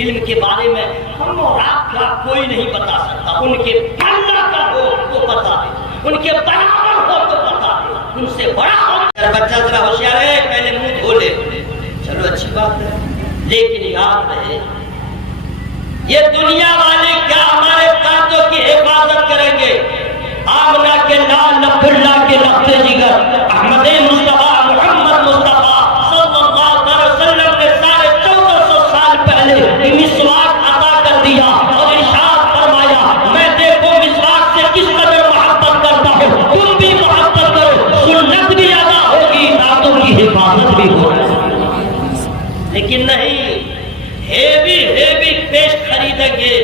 علم کے بارے میں ہم اور آپ کا کوئی نہیں بتا سکتا. ان کے اللہ کا ہو تو پتا ہے, ان کے برابر ہو تو پتا ہے, ان سے بڑا ہو. بچہ ذرا ہوشیار ہے, پہلے منہ دھو لے. چلو اچھی بات ہے, لیکن یاد رہے یہ دنیا والے کیا ہمارے دانتوں کی حفاظت کریں گے؟ آمنہ کے لال لب اللہ کے لخت جگر احمد مصطفیٰ محمد مصطفیٰ صلی اللہ علیہ وسلم نے 1450 سال پہلے مسواک عطا کر دیا اور ارشاد فرمایا میں دیکھو مسواک سے کس قدر محبت کرتا ہوں, تم بھی محبت کرو, سنت بھی ادا ہوگی, دانتوں کی حفاظت بھی ہوگی. لیکن نہیں, ہیوی پیسٹ خریدیں گے,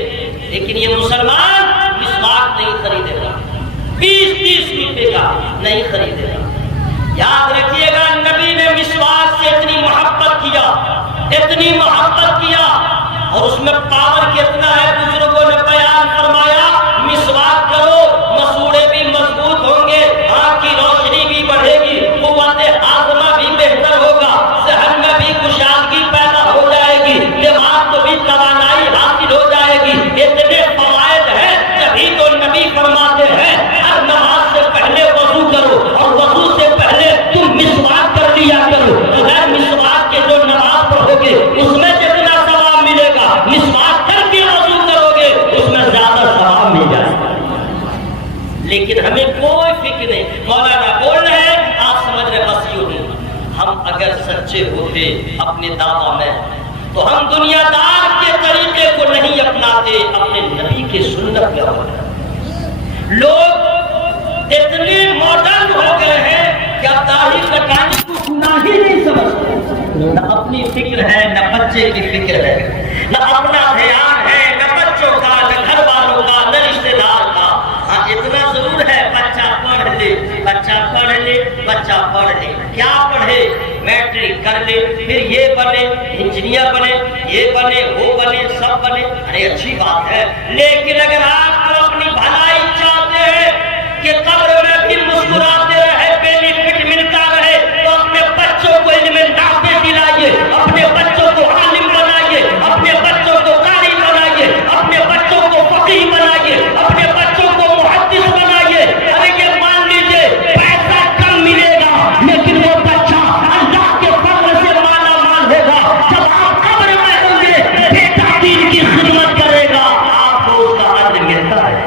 لیکن یہ مسلمان مسواک نہیں خریدے گا, 20-30 روپے کا نہیں خریدے گا. یاد رکھیے گا نبی نے مسواک سے اتنی محبت کیا اور اس میں پاور کتنا ہے بزرگوں نے بیان فرمایا. مسواک کرو, مسوڑے بھی مضبوط ہوں گے, آنکھ کی روشنی بھی بڑھے گی, قوت ہاضمہ بھی بہتر ہوگا, ذہن میں بھی کشادگی پیدا ہو جائے گی, دماغ کو بھی توانائی حاصل ہو جائے گی. اتنے فوائد ہیں, جبھی تو نبی فرماتے ہیں ہر نماز سے پہلے وضو کرو اور وضو سے پہلے تم مسواک کر لیا کرو. اگر مسواک کے جو نماز پڑھو گے اس میں جتنا ثواب ملے گا, مسواک کر کے وضو کرو گے اس میں زیادہ ثواب مل جائے گا. لیکن ہمیں کوئی فکر نہیں. مولانا بول رہے ہیں, آپ سمجھ رہے بس یوں نہیں. ہم اگر سچے ہوتے اپنے دعویٰ میں تو ہم دنیا دار کے طریقے کو نہیں اپناتے, اپنے نبی کی سنت پہ عمل. لوگ اتنے ماڈرن ہو گئے ہیں کہ اب داڑھی کٹانے کو گناہ ہی نہیں سمجھتے. نہ اپنی فکر ہے, نہ بچے کی فکر ہے, نہ اپنا دھیان ہے, نہ بچوں کا, نہ گھر والوں کا, نہ رشتے دار کا. ہاں اتنا ضرور ہے, بچہ پڑھ لے. کیا پڑھے؟ میٹرک کر لے, پھر یہ بنے, انجینئر بنے, یہ بنے, وہ بنے, سب بنے. ارے اچھی بات ہے, لیکن اگر آپ کو اپنی بھلائی چاہتے ہیں کہ قبر میں بھی مسکراتے رہے, بینیفٹ ملتا رہے, تو اپنے بچوں کو علم نافع دلائیے, اپنے بچوں کو عالم بنائیے, اپنے بچوں کو قاری بنائیے, اپنے بچوں کو فقیہ بنائیے, اپنے بچوں کو محدث بنائیے. ارے یہ مان لیجیے پیسہ کم ملے گا, لیکن وہ بچہ اللہ کے فضل سے مالا مال ہوگا. جب آپ قبر میں ہوں گے, بیٹا دین کی خدمت کرے گا, آپ کو اس کا اجر ملتا ہے.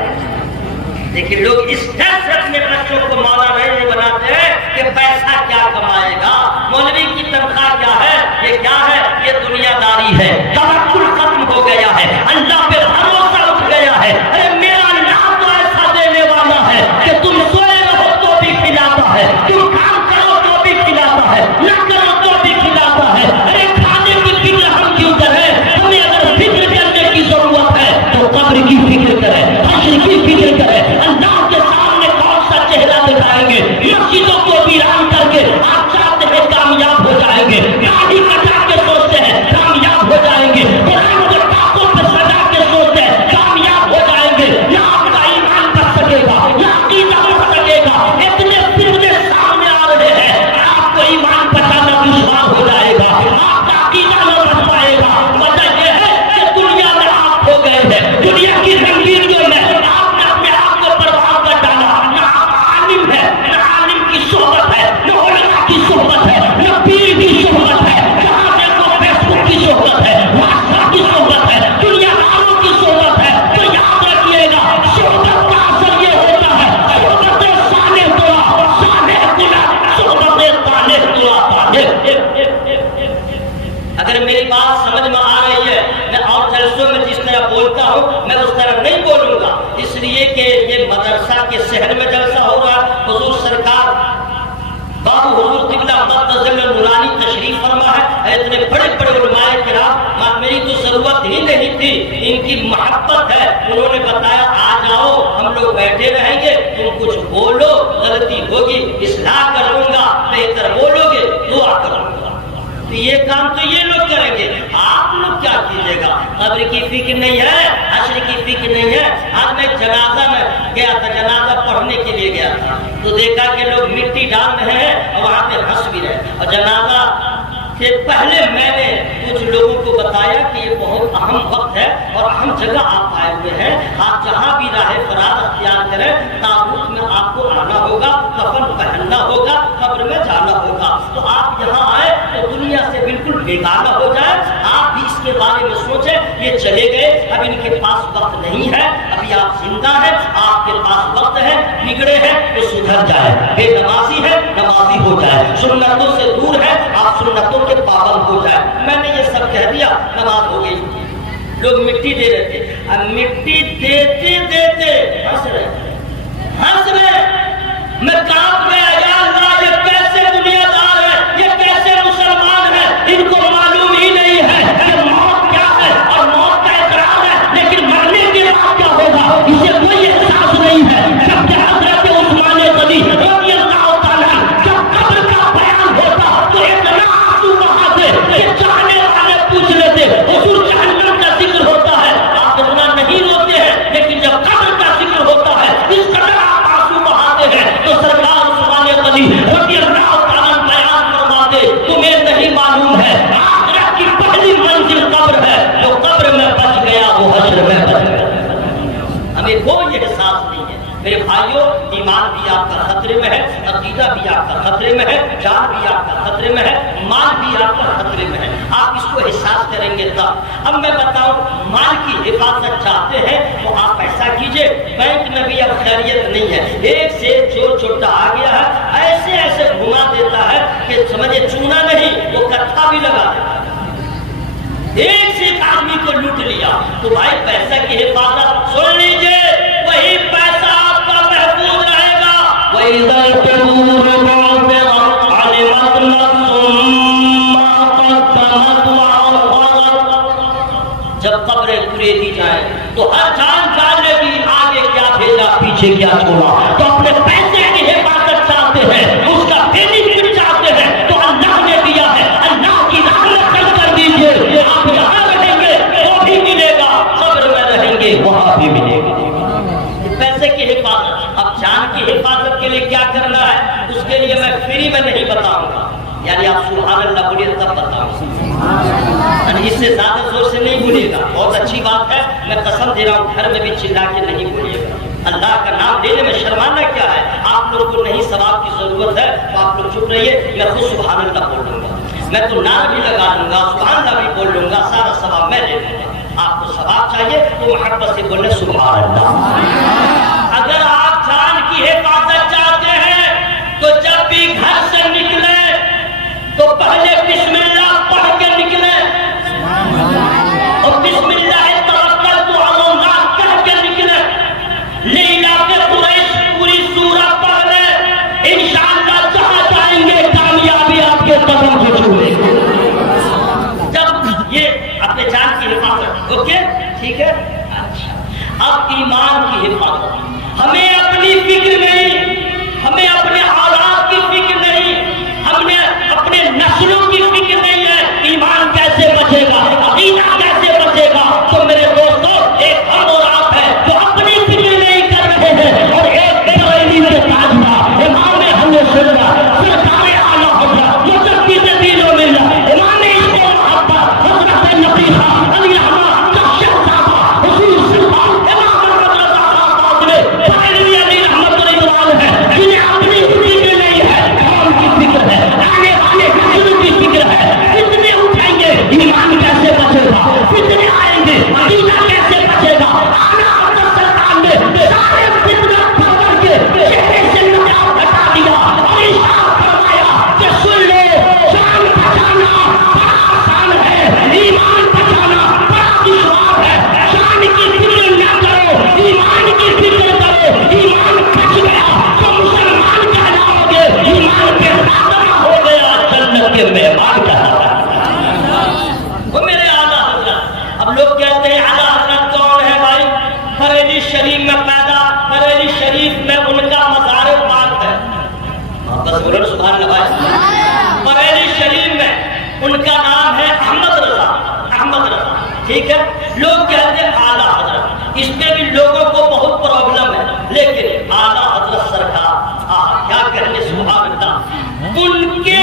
لیکن لوگ اس طرح سے اپنے بچوں کو مولا نہیں بناتے ہیں کہ پیسہ کیا کمائے گا, مولوی کی تنخواہ کیا ہے, یہ کیا ہے, یہ دنیا داری ہے. توکل ختم ہو گیا ہے, اللہ پہ بھروسہ اٹھ گیا ہے. ارے میرا اللہ تو ایسا دینے والا ہے کہ تم سوئے رہو تو بھی کھلاتا ہے, تم کام کرو تو بھی کھلاتا ہے, نہ کرو تو بھی کھلاتا ہے. ارے کھانے کی فکر ہم کیوں کریں؟ ہمیں اگر فکر کرنے کی ضرورت ہے تو قبر کی فکر کریں, حشر کی فکر کریں. اللہ کے سامنے کون سا چہرہ دکھائیں گے؟ مسجدوں کو ویران کر کے آپ چاہتے ہیں کامیاب ہو جائیں گے, داڑھی کٹا کے سوچتے ہیں کامیاب ہو جائیں گے, قرآن کو ٹاپوں پہ سجا کے سوچتے ہیں کامیاب ہو جائیں گے. نہ آپ کا ایمان بچ سکے گا, نہ عقیدہ بچ سکے گا. اتنے فتنے سامنے آ رہے ہیں, آپ کو ایمان بچانا دشوار ہو جائے گا, آپ کا عقیدہ نہ بچ پائے گا. وجہ یہ ہے کہ دنیا میں آپ ہو گئے ہیں, دنیا کی رنگینیوں میں آپ نے اپنے آپ کو برباد کر ڈالا. نہ آپ عالم ہے, نہ عالم کی صحبت ہے, نہ علماء کی صحبت ہے, نہ پیر کی صحبت ہے, جہاں دیکھو فیس بک کی صحبت ہے, واٹس ایپ کی صحبت ہے, دنیا داروں کی صحبت ہے. تو یاد رکھیے گا صحبت کا اثر یہ ہوتا ہے, صحبت صالح توڑا, صالح توڑا, صحبت صالح توڑا. اگر میری بات سمجھ میں آ رہی ہے, میں اور جلسوں میں جس طرح بولتا ہوں میں اس طرح نہیں بولوں گا, اس لیے کہ یہ مدرسہ کے شہر میں جلسہ ہو رہا. حضور سرکار بابو حضور قبلہ مقدس نورانی تشریف فرما ہے, اتنے بڑے بڑے علماء کرام, میری تو ضرورت ہی نہیں تھی, ان کی محبت ہے. انہوں نے بتایا آ جاؤ, ہم لوگ بیٹھے رہیں گے, تم کچھ بولو, غلطی ہوگی اصلاح کر لوں گا, بہتر بولو گے دعا کروں گا. تو یہ کام تو یہ لوگ کریں گے, آپ لوگ کیا کیجیے گا؟ قبر کی فکر نہیں ہے, حشر کی فکر نہیں ہے. آج میں جنازہ میں گیا تھا, جنازہ پڑھنے کے لیے گیا تھا, تو دیکھا کہ لوگ مٹی ڈال رہے ہیں اور وہاں پہ ہنس بھی رہے, اور جنازہ کہ پہلے میں نے کچھ لوگوں کو بتایا کہ یہ بہت اہم وقت ہے اور اہم جگہ آپ آئے ہوئے ہیں، آپ جہاں بھی راہ فرار اختیار کریں تابوت میں آپ کو آنا ہوگا، کفن پہننا ہوگا، قبر میں جانا ہوگا۔ تو آپ یہاں آئے تو دنیا سے بالکل بیگانہ ہو جائے، آپ بھی اس کے بارے میں سوچیں یہ چلے گئے، اب ان کے پاس وقت نہیں ہے، ابھی آپ زندہ ہیں، آپ کے پاس وقت ہے، بگڑے ہیں تو سدھر جائے، بے نمازی ہے نمازی ہو جائے، سنتوں سے دور ہے آپ سنتوں کے پابند ہو جائے۔ میں نے یہ سب کہہ دیا، نماز ہو گئی۔ لوگ مٹی دے رہے تھے، اب مٹی دیتے دیتے ہنس رہے، میں کانپ گیا، یا اللہ یہ کیسے دنیا دار ہے، یہ کیسے مسلمان ہے، ان کو معلوم ہی نہیں ہے کہ موت کیا ہے اور موت کا اقرار ہے، لیکن مرنے کے بعد کیا ہوگا اسے کوئی احساس نہیں ہے۔ جب کہ حضرت عثمان غنی رضی اللہ تعالیٰ جب قبر کا بیان ہوتا تو اتنا آنسو بہاتے کہ چاہنے والے پوچھ لیتے حضور جہنم کا ذکر ہوتا ہے آپ اتنا نہیں روتے ہیں، لیکن جب قبر کا ذکر ہوتا ہے اس قدر آپ آنسو بہاتے ہیں۔ تو سرکار عثمان غنی رضی اللہ تعالیٰ بیان فرماتے تمہیں نہیں معلوم ہے آخرت کی پہلی منزل قبر ہے، جو قبر میں بچ گیا وہ حشر میں بچ گیا۔ ہمیں کوئی احساس نہیں ہے میرے بھائیوں، ایمان بھی آپ کا خطرے میں ہے، عقیدہ بھی آپ کا خطرے میں ہے، جان بھی آپ کا خطرے میں ہے، مال بھی آپ کا خطرے میں ہے، آپ اس کو احساس کریں گے تب۔ اب میں بتاؤں مال کی حفاظت چاہتے ہیں تو آپ ایسا کیجئے، بینک میں بھی اب خیریت نہیں ہے، ایک سے چور چھوٹا آ گیا ہے، ایسے ایسے گھما دیتا ہے کہ سمجھے چونا نہیں وہ کٹھا بھی لگا دیتا ہے، ایک سے ایک آدمی کو لوٹ لیا۔ تو بھائی پیسے کی حفاظت سن لیجئے، وہی پیسہ آپ کا محفوظ رہے گا۔ وَإِذَا الْقُبُورُ بُعْثِرَتْ عَلِمَتْ نَفْسٌ مَّا قَدَّمَتْ وَأَخَّرَتْ۔ جب قبریں کھولے دی جائیں تو ہر جان جانے بھی آگے کیا بھیجا پیچھے کیا چھوڑا۔ تو اپنے پیسے کی حفاظت چاہتے ہیں، اس کا بینیفٹ چاہتے ہیں تو اللہ نے دیا ہے، اللہ کی رحمت کر دیجیے، آپ یہاں رہیں گے وہ بھی ملے گا، قبر میں رہیں گے وہاں بھی ملے گا۔ پیسے کی حفاظت، اب جان کی حفاظت کے لیے کیا کرنا ہے اس کے لیے میں فری میں نہیں بتاؤں گا، یعنی آپ سبحان اللہ بولیے تب بتاؤں گا، اس سے زیادہ زور سے نہیں بولیے گا، بہت اچھی بات ہے، میں قسم دے رہا ہوں گھر میں بھی چلا کے نہیں بولیے گا، اللہ کا نام لینے میں شرمانا کیا ہے، آپ لوگوں کو نہیں ثواب کی ضرورت ہے تو آپ لوگ چپ رہیے، میں خود سبحان اللہ بولوں گا، میں تو نعرہ بھی لگا دوں گا، سبحان اللہ بھی بول لوں گا، سارا ثواب میں لے لوں گا۔ آپ کو ثواب چاہیے تو محبت سے بولنے سبحان اللہ۔ اگر آپ جان کی حفاظت چاہتے ہیں تو جب بھی گھر سے نکلے تو پہلے بسم اللہ پڑھ کے نکلے اور بسم اللہ توکلت علی اللہ کہہ کے نکلے، لیلاف قریش پوری سورہ پڑھ لیں، انشاءاللہ جہاں جائیں گے کامیابی آپ کے قدم کو چھوئے گی۔ جب یہ اپنے جان کی حفاظت، اوکے ٹھیک ہے، اچھا اب ایمان کی حفاظت، ہمیں اپنی فکر نہیں، ہمیں اپنے حالات کی فکر نہیں، ہمیں اپنے نسلوں کی فکر نہیں ہے، ایمان کیسے بچے گا، عقیدہ کیسے بچے گا۔ تو میرے دوستو ایک ہم اور آپ ہے جو اپنی فکر نہیں کر رہے ہیں، اور ایک بریلوی کے تاجدار امام اہل سنت سرکار اعلیٰ حضرت مجدد دین و ملت امام عشق و محبت حضرت نفیسہ علی احمد کشف صاحب حضور سلطان امام محمد رضا خان نے بریلوی علی احمد رضوان ہے، جنہیں اپنی فکر نہیں ہے، امام کی فکر ہے، آنے والے نسلوں کی فکر ہے۔ فتنے اٹھیں گے ایمان کیسے بچے گا، فتنے آئیں گے عقیدہ کیسے بچے گا۔ اعلیٰ حضرت سرکار نے سارے فتنہ پکڑ کے چہرے سے نقاب ہٹا دیا اور ارشاد فرمایا کہ سن لو، جان بچانا بڑا آسان ہے، ایمان بچانا بڑا دشوار ہے۔ جان کی فکر نہ کرو، ایمان کی فکر کرو، ایمان بچ گیا تو مسلمان کہلاؤ گے، ایمان کے خاتمہ ہو گیا جنت کے مہمان کہلاؤ گے۔ وہ میرے اعلیٰ حضرت، اب لوگ کہتے ہیں اعلیٰ حضرت کون ہے بھائی، بریلی شریف میں پیدا، بریلی شریف میں ان کا مزار پاک ہے، بس بولو سبحان اللہ بھائی، بریلی شریف میں ان کا نام ہے احمد رضا، احمد رضا، ٹھیک ہے۔ لوگ کہتے ہیں اعلیٰ حضرت، اس پہ بھی لوگوں کو بہت پرابلم ہے، لیکن اعلیٰ حضرت سرکار کیا کہیں گے سبحان اللہ، ان کے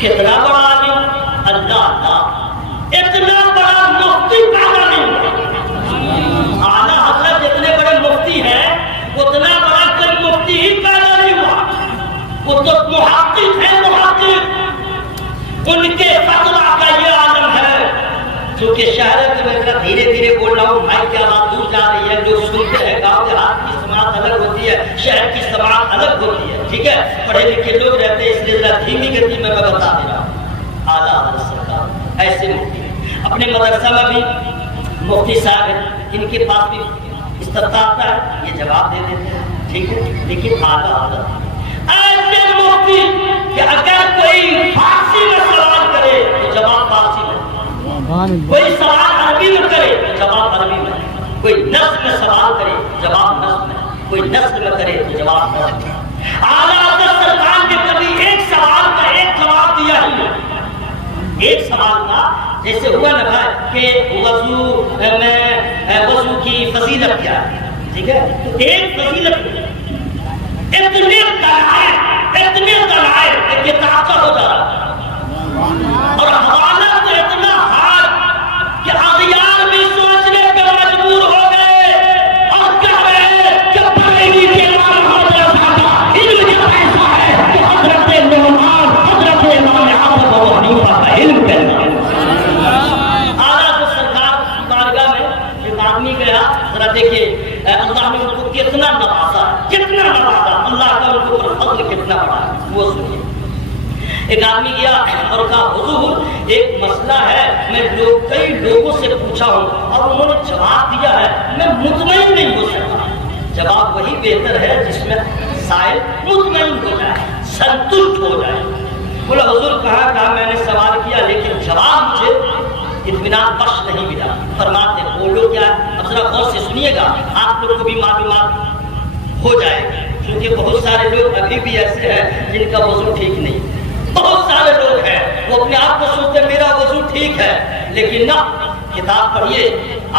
کتنا بڑا عالم، اللہ اللہ، اتنا بڑا مفتی پیدا نہیں ہوا۔ اعلیٰ حضرت جتنے بڑے مفتی ہیں اتنا بڑا کوئی مفتی ہی پیدا نہیں ہوا۔ وہ تو محقق ہے، محقق، ان کے فتویٰ کا یہ عالم ہے۔ چونکہ شہر میں میں دھیرے دھیرے بول رہا ہوں، بھائی کی آواز دور جا رہی ہے، لوگ سنتے ہیں، گاؤں دیہات کی سماعت الگ ہوتی ہے، شہر کی سماعت الگ ہوتی ہے، ٹھیک ہے، پڑھے لکھے لوگ رہتے ہیں، اس لیے ذرا دھیمی گتی میں بتا دے رہا ہوں۔ اعلیٰ حضرت سرکار ایسے مفتی اپنے مدرسہ میں بھی مفتی صاحب ہیں، ان کے پاس بھی استفتاء آتا ہے، یہ جواب دے دیتے ہیں، ٹھیک ہے، لیکن اعلیٰ حضرت ایسے مفتی کہ اگر کوئی فارسی میں سوال کرے تو جواب فارسی میں، کوئی سوال عربی میں کرے تو جواب عربی میں، کوئی نصب میں سوال کرے جواب نصب میں، کوئی نصب میں کرے تو جواب نصب میں۔ اعلیٰ حضرت سرکار نے کبھی ایک سوال کا ایک جواب دیا ہی نہیں۔ ایک سوال کا جیسے ہوا نا بھائی کہ وضو میں وضو کی فضیلت کیا ہے، ٹھیک ہے، تو ایک فضیلت اتنے دلائل کہ تعاقب ہو جا رہا اور حوالہ تو اتنا ہارڈ کہ اغیار بھی سوچنے پر مجبور ہو گئے اور کہہ رہے کہ بریلی کے امام حضرت صاحب علم کا ایسا ہے کہ حضرت نعمان، حضرت امام اعظم ابو حنیفہ کا علم کہنا ہے۔ اعلیٰ حضرت سرکار کی بارگاہ میں ایک آدمی گیا، ذرا دیکھیے اللہ نے ان کو کتنا نوازا، کتنا نوازا، اللہ کا ان کو فضل کتنا بڑا ہے، وہ سنیے۔ ایک آدمی گیا اور کہا حضور ایک مسئلہ ہے، میں کئی لوگوں سے پوچھا ہوں اور انہوں نے جواب دیا ہے، میں مطمئن نہیں ہو سکتا۔ جواب وہی بہتر ہے جس میں سائل مطمئن ہو جائے، سنتشٹ ہو جائے۔ بولا حضور کہا میں نے سوال کیا لیکن جواب مجھے اطمینان بخش نہیں ملا۔ فرماتے بولو کیا؟ اب ذرا غور سے سنیے گا، آپ لوگ کو بھی معلومات ہو جائے گا، کیونکہ بہت سارے لوگ ابھی بھی ایسے ہیں جن کا وضو ٹھیک نہیں۔ بہت سارے لوگ ہیں وہ اپنے آپ کو سوچتے میرا وضو ٹھیک ہے، لیکن نہ، کتاب پڑھیے،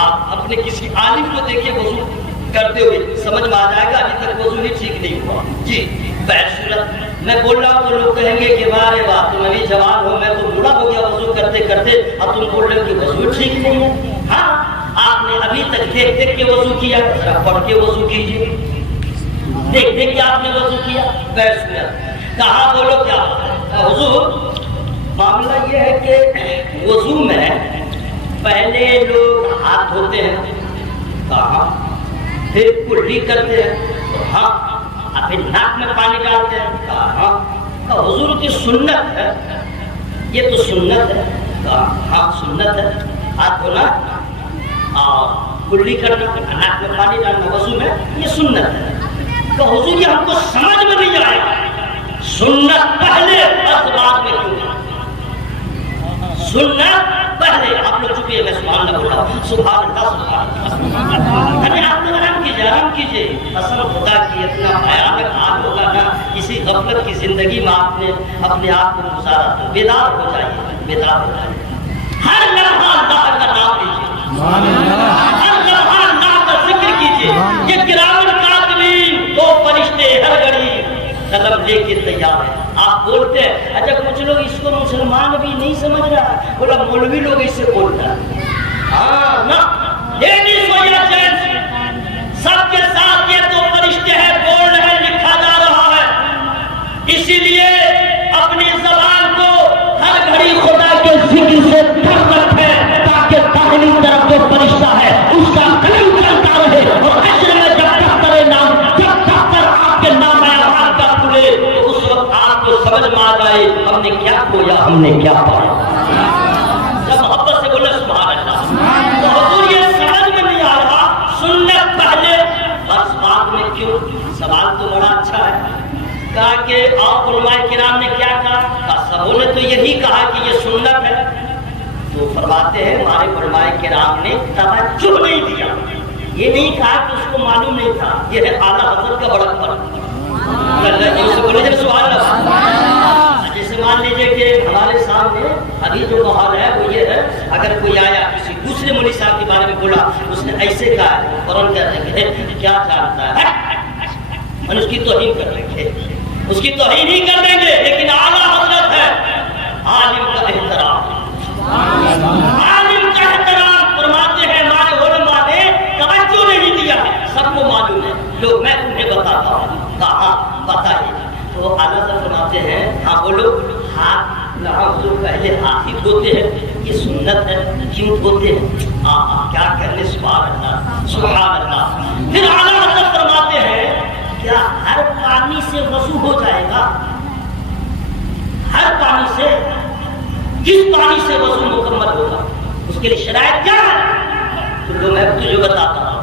آپ اپنے کسی عالم کو دیکھیے وضو کرتے ہوئے، سمجھ میں آ جائے گا ابھی تک وضو ہی ٹھیک نہیں ہوا۔ جی بہصورت میں بول رہا ہوں تو لوگ کہیں گے کہ بارے بات تم ابھی جوان ہو، میں تو بوڑھا ہو گیا وضو کرتے کرتے، اب تم بول رہے ہو کہ وضو ٹھیک نہیں ہے۔ ہاں آپ نے ابھی تک دیکھ دیکھ کے وضو کیا، ذرا پڑھ کے وضو کیجیے، دیکھ دیکھ کے آپ نے وضو کیا۔ بہصورت کہا بولو کیا حضور؟ معاملہ یہ ہے کہ وضو میں پہلے لوگ ہاتھ دھوتے ہیں، کہاں، پھر کلی کرتے ہیں، کہاں، پھر ناک میں پانی ڈالتے ہیں، کہاں، حضور کی سنت ہے، یہ تو سنت ہے، کہاں سنت ہے، ہاتھ دھونا اور کلی کرنا، ناک میں پانی ڈالنا وضو میں، یہ سنت ہے۔ تو حضور یہ ہم کو سمجھ میں نہیں آئے گا، سنت پہلے بس بعد میں کیوں؟ سنت پہلے، آپ لوگ چکے میں سبحان اللہ بولا، سبحان اللہ سبحان اللہ، ارے آپ لوگ آرام کیجئے، قسم خدا کی اتنا بھیانک حال ہوگا نا، اسی غفلت کی زندگی میں آپ نے اپنے آپ کو گزارا، تو بیدار ہو جائیے، بیدار ہو جائیے، ہر لمحہ اللہ کا نام لیجیے، ہر لمحہ اللہ کا ذکر کیجیے۔ یہ کرام الکاتبین، دو فرشتے ہر گھڑی قلم لے کے تیار ہے۔ آپ بولتے ہیں اچھا کچھ لوگ اس کو مسلمان بھی نہیں سمجھ رہا، بولا مولوی لوگ اس سے بولتا ہے، ہاں نا، لیڈیز ہو یا جینٹس سب کے ساتھ یہ تو فرشتے ہیں، بول رہے لکھا جا رہا ہے، اسی لیے اپنی زبان کو ہر گھڑی خدا کے ذکر سے ڈھک رکھے تاکہ داہنی طرف جو فرشتہ ہے اس کا قلم چلتا رہے، اور حشر میں جب دفتر نام، جب دفتر آپ کے نام اعمال کا کھلے تو اس وقت آپ کو سمجھ میں آ جائے ہم نے کیا کھویا، ہم نے کیا پایا۔ جب محبت سے بولے سبحان اللہ، تو حضور یہ سمجھ میں نہیں آ رہا، سنت پہلے بس بعد میں کیوں؟ سوال تو بڑا اچھا ہے۔ کہا کہ اور علماء کرام نے کیا کہا؟ سبوں نے تو یہی کہا کہ یہ سنت ہے۔ تو فرماتے ہیں ہمارے علماء کرام نے توجہ نہیں دیا، یہ نہیں کہا کہ اس کو معلوم نہیں تھا، یہ ہے اعلیٰ حضرت کا بڑا فرق۔ جیسے مان لیجیے کہ ہمارے سامنے ابھی جو ماحول ہے وہ یہ ہے، اگر کوئی آیا کسی دوسرے مولوی صاحب کے بارے میں بولا، اس نے ایسے کہا، فوراً کہتے ہیں کیا جانتا ہے، اور اس کی توہین کر دیں گے، اس کی توہین ہی کر دیں گے، لیکن اعلیٰ حضرت ہے عالم کا احترام، عالم کا احترام فرماتے ہیں ہمارے علماء نے توجہ نہیں دیا ہے، سب کو معلوم ہے، لوگ میں تمہیں بتاتا ہوں، کہا بتائیے، تو اعلیٰ حضرت فرماتے ہیں ہاں بولو، ہاتھ حضور پہلے ہاتھ ہی دھوتے ہیں، یہ سنت ہے، کیوں دھوتے ہیں؟ کیا کرنے، سبحان اللہ سبحان اللہ۔ پھر اعلیٰ حضرت فرماتے ہیں کیا ہر پانی سے وضو ہو جائے گا؟ ہر پانی سے؟ کس پانی سے وضو مکمل ہوگا؟ اس کے لیے شرائط کیا ہے؟ تو جو میں تجھے بتاتا ہوں،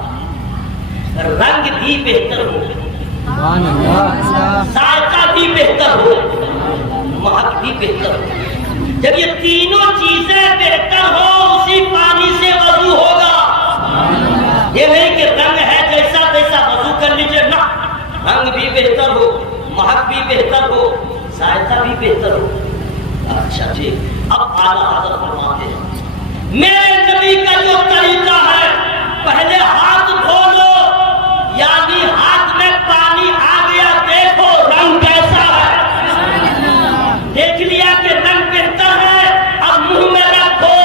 رنگ بھی بہتر ہو، ذائقہ بھی بہتر ہو، مہک بھی بہتر ہو۔ جب یہ تینوں چیزیں بہتر ہو اسی پانی سے وضو ہوگا۔ یہ نہیں کہ رنگ ہے جیسا تیسا وضو کر لیجیے، نہ، رنگ بھی بہتر ہو، مہک بھی بہتر ہو، ذائقہ بھی بہتر ہو۔ اچھا ٹھیک، اب اعلیٰ حضرت فرماتے ہیں میرے نبی کا جو طریقہ ہے، پہلے ہاتھ دھو لو، یعنی ہاتھ میں پانی آ گیا، دیکھو رنگ کیسا ہے، دیکھ لیا کہ رنگ بہتر ہے، اب منہ میں رکھو،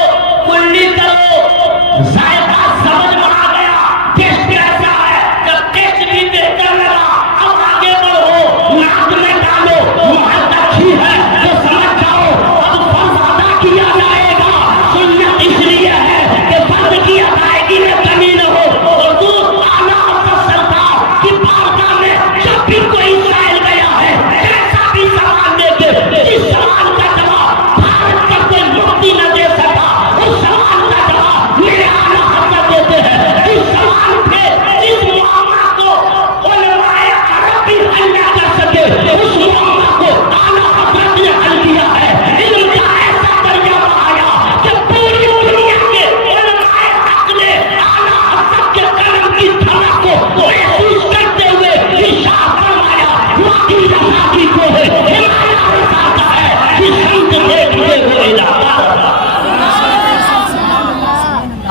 کلی کرو، ذائقہ سمجھ میں آ گیا، ٹیسٹ کیسا ہے، جب ٹیسٹ بھی بہتر لگا اب آگے بڑھو، ناک میں ڈالو، مہک اچھی ہے تو سمجھ جاؤ اب فرض ادا کیا جائے گا۔ سنت اس لیے ہے کہ فرض کی ادائیگی میں کمی نہ ہو، اور تو اعلیٰ حضرت سرکار کی بارگاہ میں جب بھی کوئی سائل گیا ہے، کیسا بھی سوال لے کے، جس سوال کا جواب بھارت کا کوئی مفتی نہ دے سکا، اس سوال کا جواب میرے اعلیٰ حضرت دیتے ہیں۔ اس سوال پہ جس معاملہ کو علماء عرب بھی حل نہ کر سکے، اس معاملہ کو اعلیٰ حضرت نے حل کیا ہے۔ علم کا ایسا درجہ پایا کہ پوری دنیا کے علماء حق نے اعلیٰ حضرت کے قلم کی دھڑک کو محسوس کرتے ہوئے ارشاد فرمایا، ماضی رضا کی کو ہے ہمارا رضا کا ہے، جس سمت دیکھتے ہوئے جاتا۔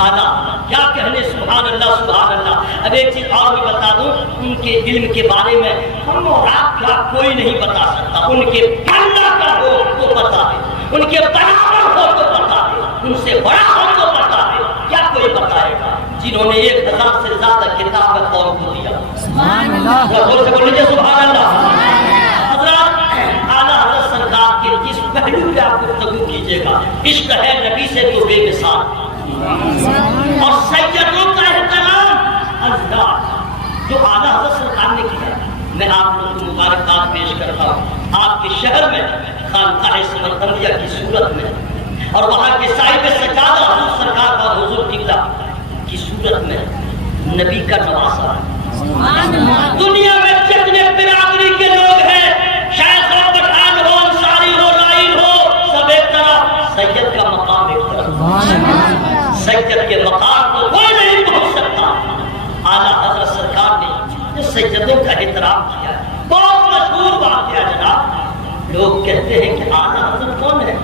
اعلیٰ کیا کہنے، سبحان اللہ سبحان اللہ۔ اب ایک چیز اور بھی بتا دوں، ان کے علم کے بارے میں ہم اور آپ کا کوئی نہیں بتا سکتا، ان کے اللہ کا ہو تو بتا دے، ان کے برابر ہو تو بتا دے، ان سے بڑا ہو تو بتا دے، کیا کوئی بتائے گا؟ جنہوں نے 1000 سے زیادہ کتاب قوم کو دیا، سبحان اللہ، زور سے بولیے سبحان اللہ۔ حضرات اعلیٰ حضرت سرکار کے جس پہلو پہ آپ گفتگو کیجیے گا، عشق ہے نبی سے تو بے مثال، اور سیدوں کا احترام، اللہ جو اعلیٰ حضرت سرکار نے کیا، میں آپ لوگوں کو مبارکباد پیش کرتا ہوں۔ آپ کے شہر میں خانقاہ سمرقندیہ کی صورت میں، اور وہاں کے صاحب سجادہ حضور سرکار اور حضور قبلہ کی صورت میں نبی کا نواسہ ہے۔ دنیا میں جتنے برادری کے لوگ ہیں، شیخ ہو، پٹھان ہو، انصاری ہو، رائل ہو، سب ایک طرف، سید کا مقام ایک طرف، سید کے مقام کو کوئی نہیں پہنچ سکتا۔ اعلیٰ حضرت سرکار نے سیدوں کا احترام کیا، بہت مشہور بات ہے جناب۔ لوگ کہتے ہیں کہ اعلیٰ حضرت کون ہے؟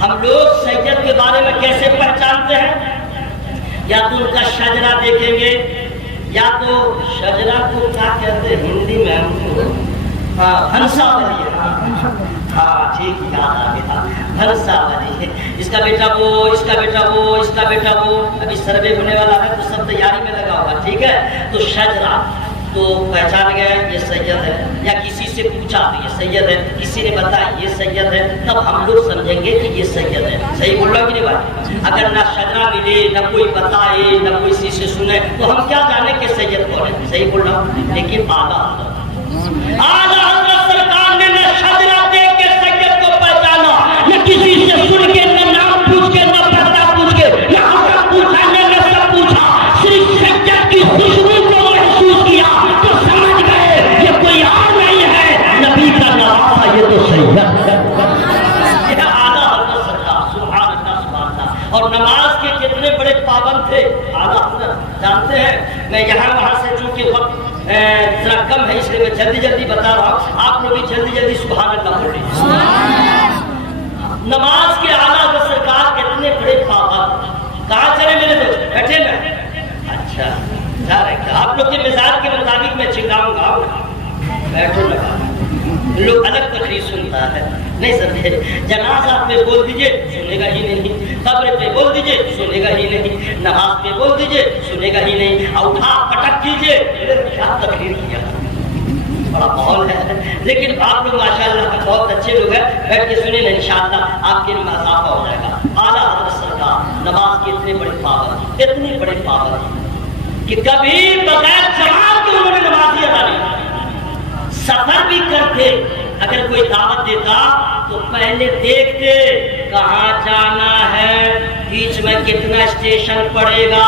ہم لوگ سید کے بارے میں کیسے پہچانتے ہیں؟ یا تو ان کا شجرہ دیکھیں گے، یا تو شجرہ کو کیا کہتے ہیں ہندی میں، ہنسا ولی ہے، ہاں ٹھیک یاد آ گیا، ہنسا ولی ہے، اس کا بیٹا وہ، اس کا بیٹا وہ، اس کا بیٹا وہ، ابھی سروے ہونے والا ہے تو سب تیاری میں لگا ہوگا، ٹھیک ہے؟ تو شجرہ تو پہچان گیا یہ سید ہے، یا کسی سے پوچھا تو یہ سید ہے، کسی نے بتایا یہ سید ہے، تب ہم لوگ سمجھیں گے کہ یہ سید ہے۔ صحیح بول رہا کہ نہیں بھائی؟ اگر نہ شجرہ ملے، نہ کوئی بتائے، نہ کوئی کسی سے سنے، تو ہم کیا جانے کہ سید کون ہے؟ صحیح بول رہا ہوں؟ لیکن اعلیٰ حضرت سرکار نے نہ شجرہ دیکھ کے سید کو پہچانا، نہ کسی سے سن کے، نہ نام پوچھ کے، نہ پتہ پوچھ کے، نہ حضرت پوچھا، نہ نسب پوچھا، صرف سید کی خوشبو کو محسوس کیا تو سمجھ گئے یہ کوئی اور نہیں ہے، نبی کا نواسہ، یہ تو سید ہے۔ یہ اعلیٰ حضرت سرکار، سبحان اللہ سبحان اللہ۔ اور نماز کے کتنے بڑے پابند تھے اعلیٰ حضرت، جانتے ہیں؟ میں یہاں وہاں سے چونکہ وقت ذرا کم ہے اس لیے میں جلدی جلدی بتا رہا ہوں، آپ لوگ بھی جلدی جلدی سبحان اللہ بولیں۔ نماز کے اعلیٰ حضرت سرکار کتنے بڑے پابند، کہاں چلے میرے دوست؟ بیٹھے نا؟ اچھا جا رہے، آپ لوگ کے مزاج کے مطابق میں چلاؤں گا، بیٹھو لگا لوگ الگ تقریر سنتا ہے، نہیں سمجھے؟ جنازہ پہ بول دیجئے سنے گا ہی نہیں، قبر پہ بول دیجئے سنے گا ہی نہیں، نماز پہ بول دیجئے سنے گا ہی نہیں، اٹھا پٹک کیجئے کیا تقریر کیا، بڑا ماحول ہے۔ لیکن آپ لوگ ماشاءاللہ بہت اچھے لوگ ہیں، بیٹھ کے سنیں انشاءاللہ آپ کے علم میں اضافہ ہو جائے گا۔ اعلیٰ حضرت سرکار نماز کی اتنے بڑے پابند، اتنے بڑے پابند کہ کبھی بغیر جماعت کے انہوں نے نماز ادا نہیں، سفر بھی کرتے، اگر کوئی دعوت دیتا تو پہلے دیکھتے کہاں جانا ہے، بیچ میں کتنا اسٹیشن پڑے گا،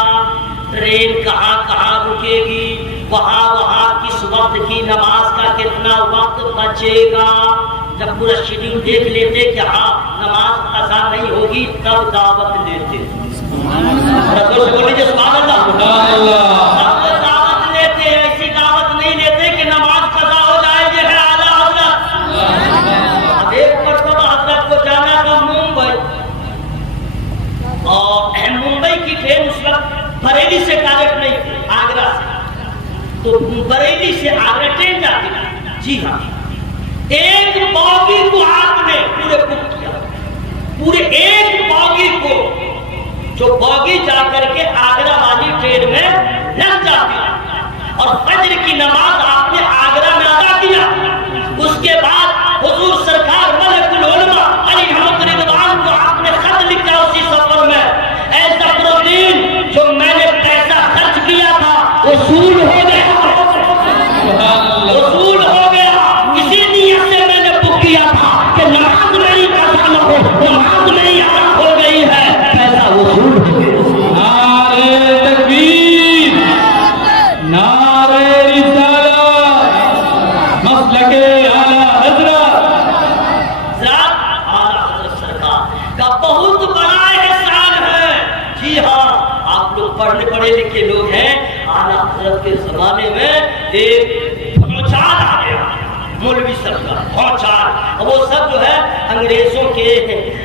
ٹرین کہاں کہاں رکے گی، وہاں کس وقت کی نماز کا کتنا وقت بچے گا۔ جب پورا شیڈول دیکھ لیتے کہ ہاں نماز قضا نہیں ہوگی تب دعوت لیتے۔ رسول سے بولیے سبحان اللہ۔ تب دعوت لیتے، ایسی دعوت نہیں لیتے کہ نماز قضا ہو جائے۔ یہ ہے اعلیٰ حضرت۔ اب ایک مرتبہ حضرت کو جانا تھا ممبئی، اور ممبئی کی ٹرین اس وقت بریلی سے ڈائریکٹ نہیں تھی، آگرہ سے، تو بریلی سے آگرہ ٹرین جاتی تھی۔ جی ہاں، ایک باغی کو آپ نے پورے بک کیا، پورے ایک باغی کو، جو باغی جا کر کے آگرہ والی ٹرین میں لگ جاتی، اور فجر کی نماز آپ نے آگرہ میں ادا کیا۔ اس کے بعد حضور سرکار ملک العلماء علی احمد رضوان کو آپ نے خط لکھا اسی سفر میں، اے ظفر الدین جو میں نے پیسہ خرچ کیا تھا وصول ہو گیا، وصول ہو گیا، اسی نیت سے میں نے بک کیا تھا کہ نماز میری قضا نہ ہو، نماز میری ادا ہو گئی ہے، پیسہ وصول ہو گیا۔ نعرہ تکبیر، نعرہ رسالت، مسلک اعلیٰ حضرت۔ ذات اعلیٰ حضرت سرکار کا بہت بڑا احسان ہے۔ جی ہاں، آپ لوگ پڑھے لکھے لوگ ہیں، اعلیٰ حضرت کے زمانے میں ایک بھونچال آ گیا، مولوی صاحب کا بھونچال، وہ سب جو ہے انگریزوں کے،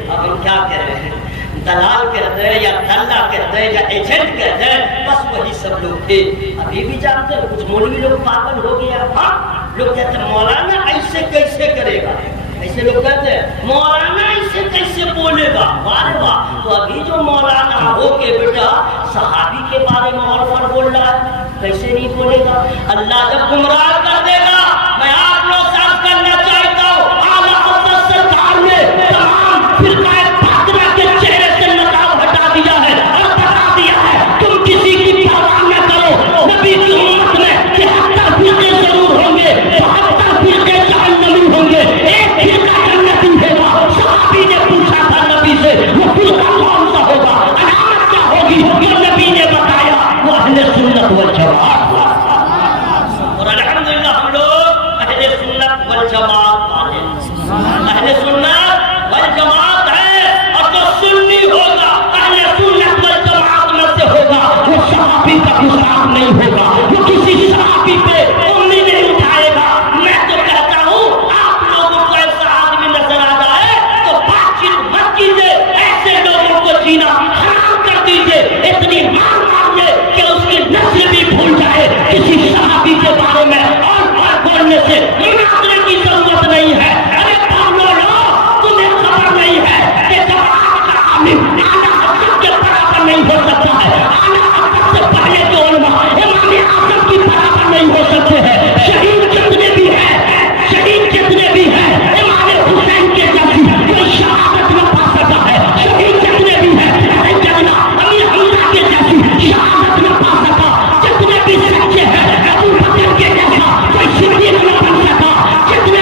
اب ہم کیا کہہ رہے ہیں، دلال کہتے ہیں یا دلہ کہتے ہیں یا ایجنٹ کہتے ہیں، بس وہی سب لوگ تھے۔ ابھی بھی جانتے ہیں کچھ مولوی لوگ پاگل ہو گیا، ہاں لوگ کہتے ہیں مولانا ایسے کیسے کرے گا، ایسے لوگ کہتے ہیں مولانا ایسے کیسے بولے گا، واہ واہ۔ تو ابھی جو مولانا ہو کے بیٹا صحابی کے بارے میں اور پر بول رہا ہے، کیسے نہیں بولے گا؟ اللہ جب گمراہ کر دے گا، میں آپ لوگ سے عرض کرنا چاہتا ہوں، اعلیٰ حضرت سرکار نے تمام فرقہ باطنہ کے چہرے سے نقاب ہٹا دیا ہے اور بتا دیا ہے تم کسی کی پرواہ نہ کرو۔ نبی کی امت میں 73 فرقے ضرور ہوں گے، 72 فرقے جہنمی ہوں گے، ایک فرقہ جنتی ہوگا۔ صحابی نے پوچھا تھا نبی سے وہ فرقہ کون سا ہوگا، علامت کیا ہوگی؟ جو نبی نے بتایا وہ اہل سنت والجماعت، اور الحمدللہ ہم لوگ اہل سنت والجماعت والے، اہل سنت والجماعت ہے، اور جو سنی ہوگا اہل سنت والجماعت میں سے ہوگا وہ صحابی کا گستاخ نہیں ہوگا، وہ کسی صحابی پہ انگلی نہیں اٹھائے گا۔ میں تو کہتا ہوں آپ لوگوں کو ایسا آدمی نظر آ جائے تو بات چیت مت کیجیے، ایسے لوگوں کو جینا حرام کر دیجیے، اتنی مار ماریے کہ اس کی نسل بھی بھول جائے۔ کسی صحابی کے بارے میں اور بولنے سے مناظرے کی ضرورت نہیں ہے۔ ارے پاگلو لوگ، تمہیں خبر نہیں ہے کہ جماعت کا عامل اعلیٰ حضرت کے برابر نہیں ہو سکتا ہے، اعلیٰ حضرت سے پہلے کے علماء امام اعظم کی برابر نہیں ہو سکتے ہیں۔ شہید جتنے بھی ہیں، شہید جتنے بھی ہیں، امام حسین کے جیسی کوئی شہادت نہ پا سکتا ہے۔ شہید جتنے بھی ہیں، سیدنا امیر حمزہ کے جیسی شہادت نہ پا سکا۔ جتنے بھی سچے ہیں، ابو بکر کے جیسا کوئی صدیق نہ بن سکا۔ جتنے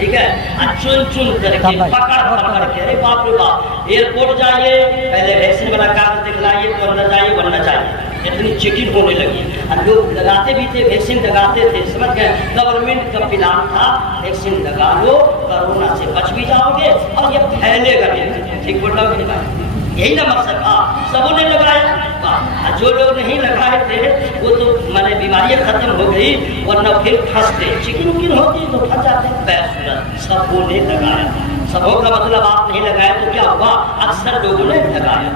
ٹھیک ہے، چن چن کر کے پکڑ کے، ارے باپ رے باپ، ایئرپورٹ جائیے پہلے ویکسین والا کارڈ دکھلائیے تو اندر جائیے ورنہ جائیے، اتنی چیکنگ ہونے لگی۔ اور لوگ لگاتے بھی تھے، ویکسین لگاتے تھے، سمجھ گئے گورنمنٹ کا پلان تھا ویکسین لگا لو کورونا سے بچ بھی جاؤ گے اور یہ پھیلے گا نہیں، ٹھیک بول رہا ہوں کہ نہیں؟ یہی نا مقصد تھا، سبوں نے لگایا، جو لوگ نہیں لگائے تھے وہ تو مانے بیماریاں ختم ہو گئی، ورنہ پھر پھنستے، چکن وکن ہوتی تو پھنس جاتے۔ بیصورت سبوں نے لگایا، سبوں کا مطلب آپ نہیں لگائے تو کیا ہوا، اکثر لوگوں نے لگایا۔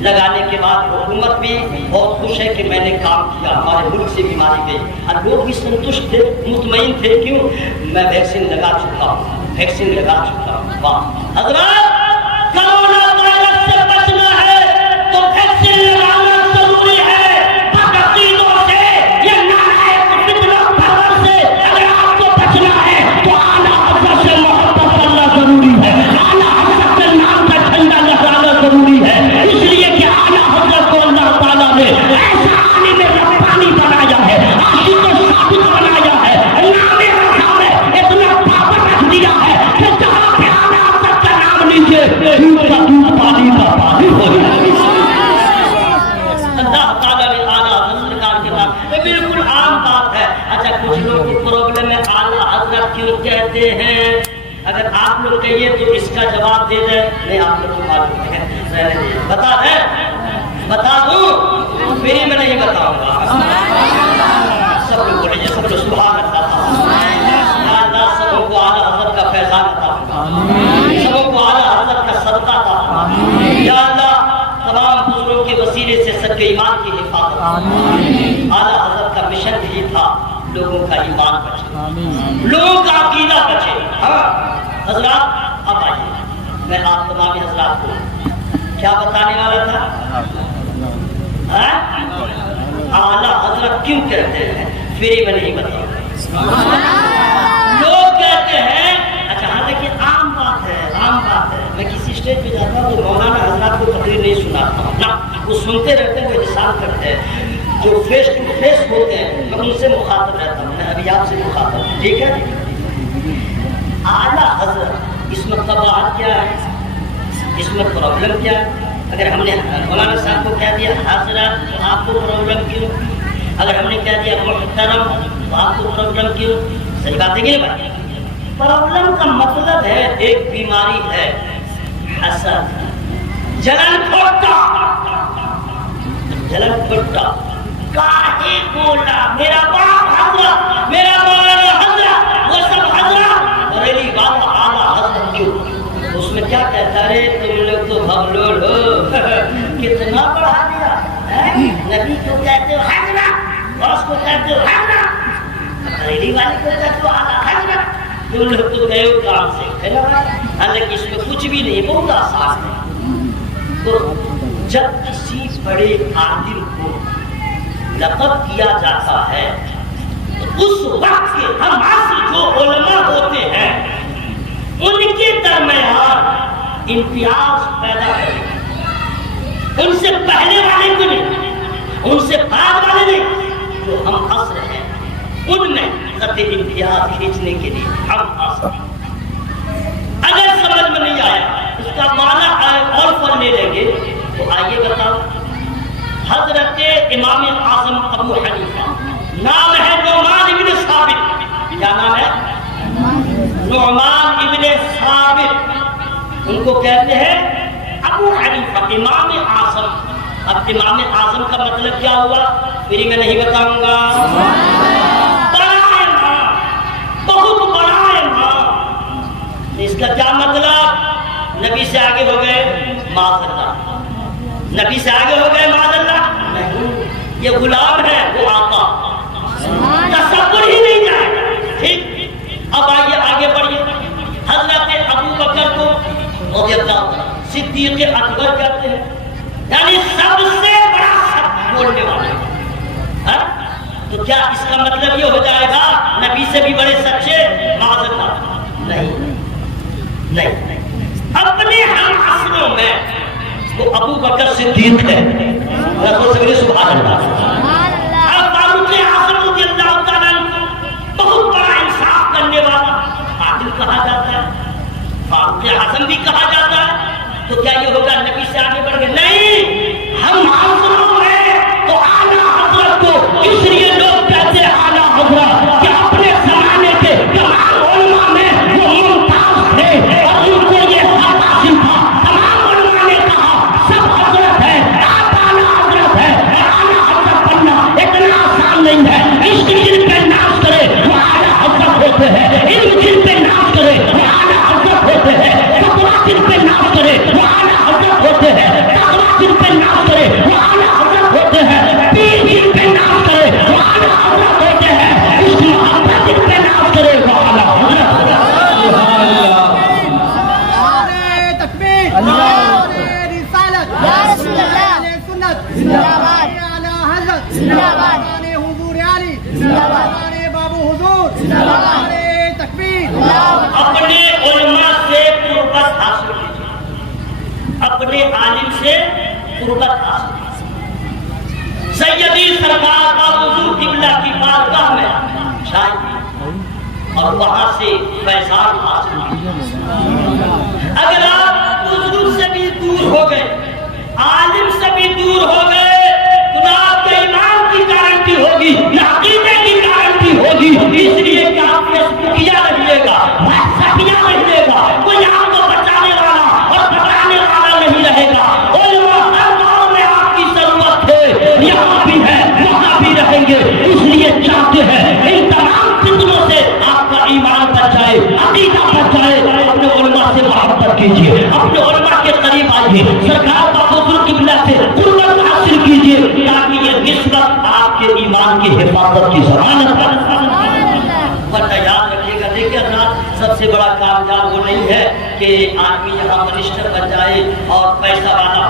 لگانے کے بعد حکومت بھی بہت خوش ہے کہ میں نے کام کیا، ہمارے ملک سے بیماری گئی، اور لوگ بھی سنتشٹ تھے، مطمئن تھے، کیوں؟ میں ویکسین لگا چکا ہوں، ویکسین لگا چکا ہوں۔ واہ حضرات، کرونا وائرس سے بچنا ہے تو ویکسین لگانا ضروری ہے۔ بدعقیدوں سے، یہ نالائق فتنوں پرور سے اگر آپ کو بچنا ہے تو اعلیٰ حضرت سے محبت کرنا ضروری ہے، اعلیٰ حضرت کے نام کا جھنڈا لہرانا ضروری ہے، اس لیے کہ اعلیٰ حضرت کو اللہ تعالیٰ نے ایسا عالم ربانی بنایا ہے، عاشق ثابت بنایا ہے، نام رضا میں اتنا پاور رکھ دیا ہے کہ جہاں پہ اعلیٰ حضرت کا نام لیجیے دودھ کا دودھ پانی کا پانی ہو جائے۔ اللہ تعالیٰ نے اعلیٰ حضرت سرکار کے نام، یہ بالکل عام بات ہے۔ اچھا کچھ لوگ کی پرابلم ہے اعلیٰ حضرت کیوں کہتے ہیں؟ اگر آپ لوگ کہیے تو اس کا جواب دے دیں، نہیں آپ لوگ کو معلوم ہے، بتا دیں، بتا دوں، میری میں نہیں بتاؤں گا۔ سب لوگ بولیے، سب لوگ سبحان اللہ، اللہ سبوں کو اعلیٰ حضرت کا فیضان عطا فرما، سبوں کو اعلیٰ حضرت کا صدقہ عطا فرما، یا اللہ تمام بزرگوں کے وسیلے سے سب کے ایمان کی حفاظت۔ اعلیٰ حضرت کا مشن بھی تھا لوگوں کا ایمان بچے، لوگوں کا عقیدہ بچے۔ ہاں حضرات اب آئیے، میں آپ تمام حضرات کو کیا بتانے والا تھا؟ اعلیٰ حضرت کیوں کہتے ہیں؟ فری میں نہیں بتاؤں، لوگ کہتے ہیں، اچھا حالانکہ عام بات ہے، عام بات ہے، میں کسی اسٹیج پہ جاتا ہوں تو مولانا حضرات کو تقریر نہیں سناتا ہوں نا، وہ سنتے رہتے ہیں، وہ احسان کرتے ہیں، جو فیس ٹو فیس ہوتے ہیں میں ان سے مخاطب رہتا ہوں، میں ابھی آپ سے مخاطب ہوں، ٹھیک ہے؟ اعلیٰ حضرت اس میں قباحت کیا ہے، اس میں پرابلم کیا ہے؟ اگر ہم نے مولانا صاحب کو کہہ دیا حضرت تو آپ کو پرابلم کیوں؟ اگر ہم نے کہہ دیا محترم تو آپ کو پرابلم کیوں؟ صحیح بات ہے کہ نہیں بات؟ پرابلم کا مطلب ہے ایک بیماری ہے حسد، جلن پھوٹا، جلن پھوٹا، کاہے بولا میرا باپ حضرت، میرا مولانا حضرت، وہ سب حضرت، بریلی بات اعلیٰ حضرت کیوں؟ اس میں کیا کہتا ہے، تم لوگ تو بھگلول ہو، کتنا بڑھا دیا، نبی کو کہتے ہو حضرت، باس کو کہتے ہو حضرت، بریلی والے کو کہتے ہو اعلیٰ حضرت، تم لوگ تو گئے ہو کام سے، حالانکہ اس میں کچھ بھی نہیں، بہت آسان ہے۔ تو جب کسی بڑے عالم کو لقب کیا جاتا ہے تو اس وقت کے ہم عصر جو علماء ہوتے ہیں ان کے درمیان امتیاز پیدا کرے، ان سے پہلے والے کو نہیں، ان سے بعد والے نہیں، جو ہم عصر ہیں ان میں خط امتیاز کھینچنے کے لیے ہم عصر ہیں۔ اگر سمجھ میں نہیں آیا اس کا معنی اور فن لے لیں گے تو آئیے بتاؤ، حضرت امام اعظم ابو حنیفہ، نام ہے نعمان ابن ثابت، کیا نام ہے؟ نعمان ابن ثابت، ان کو کہتے ہیں ابو حنیفہ امام اعظم۔ اب امام اعظم کا مطلب کیا ہوا؟ پھر میں نہیں بتاؤں گا، بڑا امام، بہت بڑا امام۔ اس کا کیا مطلب؟ نبی سے آگے ہو گئے معاذ اللہ، نبی سے آگے ہو گئے معاذ اللہ؟ نہیں، یہ غلام ہے، وہ آقا، تصور ہی نہیں جائے۔ ٹھیک، اب آئیے آگے بڑھیے، حضرت ابو بکر کو رضی اللہ عنہ صدیق اکبر کہتے ہیں، یعنی سب سے بڑا سچ بولنے والا۔ تو کیا اس کا مطلب یہ ہو جائے گا نبی سے بھی بڑے سچے؟ معاذ اللہ، نہیں نہیں، اپنے ہم عصروں میں وہ ابو بکر صدیق ہے، سبحان اللہ۔ فاروق اعظم رضی اللہ تعالیٰ عنہ بہت بڑا انصاف کرنے والا عادل کہا جاتا عشق جن پہ ناز کرے وہ اعلیٰ حضرت ہوتے ہیں، علم جن پہ ناز کرے وہ اعلیٰ حضرت ہوتے ہیں، تقویٰ جن پہ ناز کرے وہ اعلیٰ حضرت ہوتے ہیں، تقویٰ جن پہ ناز کرے وہ اعلیٰ حضرت ہوتے ہیں، پیر جن پہ ناز کرے وہ اعلیٰ حضرت ہوتے ہیں، عشق محبت جن پہ ناز کرے وہ اعلیٰ حضرت ہوتے ہیں۔ اپنے علماء سے قربت حاصل کیجیے، اپنے عالم سے قربت حاصل کیجیے۔ سیدی سرکار کا حضور قبلہ کی بارگاہ میں جائیے اور وہاں سے فیضان حاصل کیجیے۔ اگر آپ حضور سے بھی دور ہو گئے، عالم سے بھی دور ہو گئے، تو نہ آپ کے ایمان کی گارنٹی ہوگی نہ عقیدے کی گارنٹی ہوگی، اس لیے کہ آپ کے سکیا رہیے گا، سکیا رہیے گا، کوئی آپ کو بچانے والا اور بچانے والا نہیں رہے گا۔ علماء ہر دور میں آپ کی ضرورت ہے، یہاں بھی ہے وہاں بھی رہیں گے، اس لیے چاہتے ہیں ان تمام فتنوں سے آپ کا ایمان بچ جائے، عقیدہ بچ جائے۔ اپنے علماء سے محبت کیجیے، اپنے علماء کے قریب آئیے، سرکار کا حضور قبلہ سے قربت حاصل کیجیے، تاکہ یہ نسبت آپ کے ایمان کی حفاظت کی ضمانت ہے۔ ورنہ یاد رکھیے گا، دیکھیے حضرات، سب سے بڑا کامیاب وہ نہیں ہے کہ آدمی یہاں منسٹر بن جائے اور پیسہ والا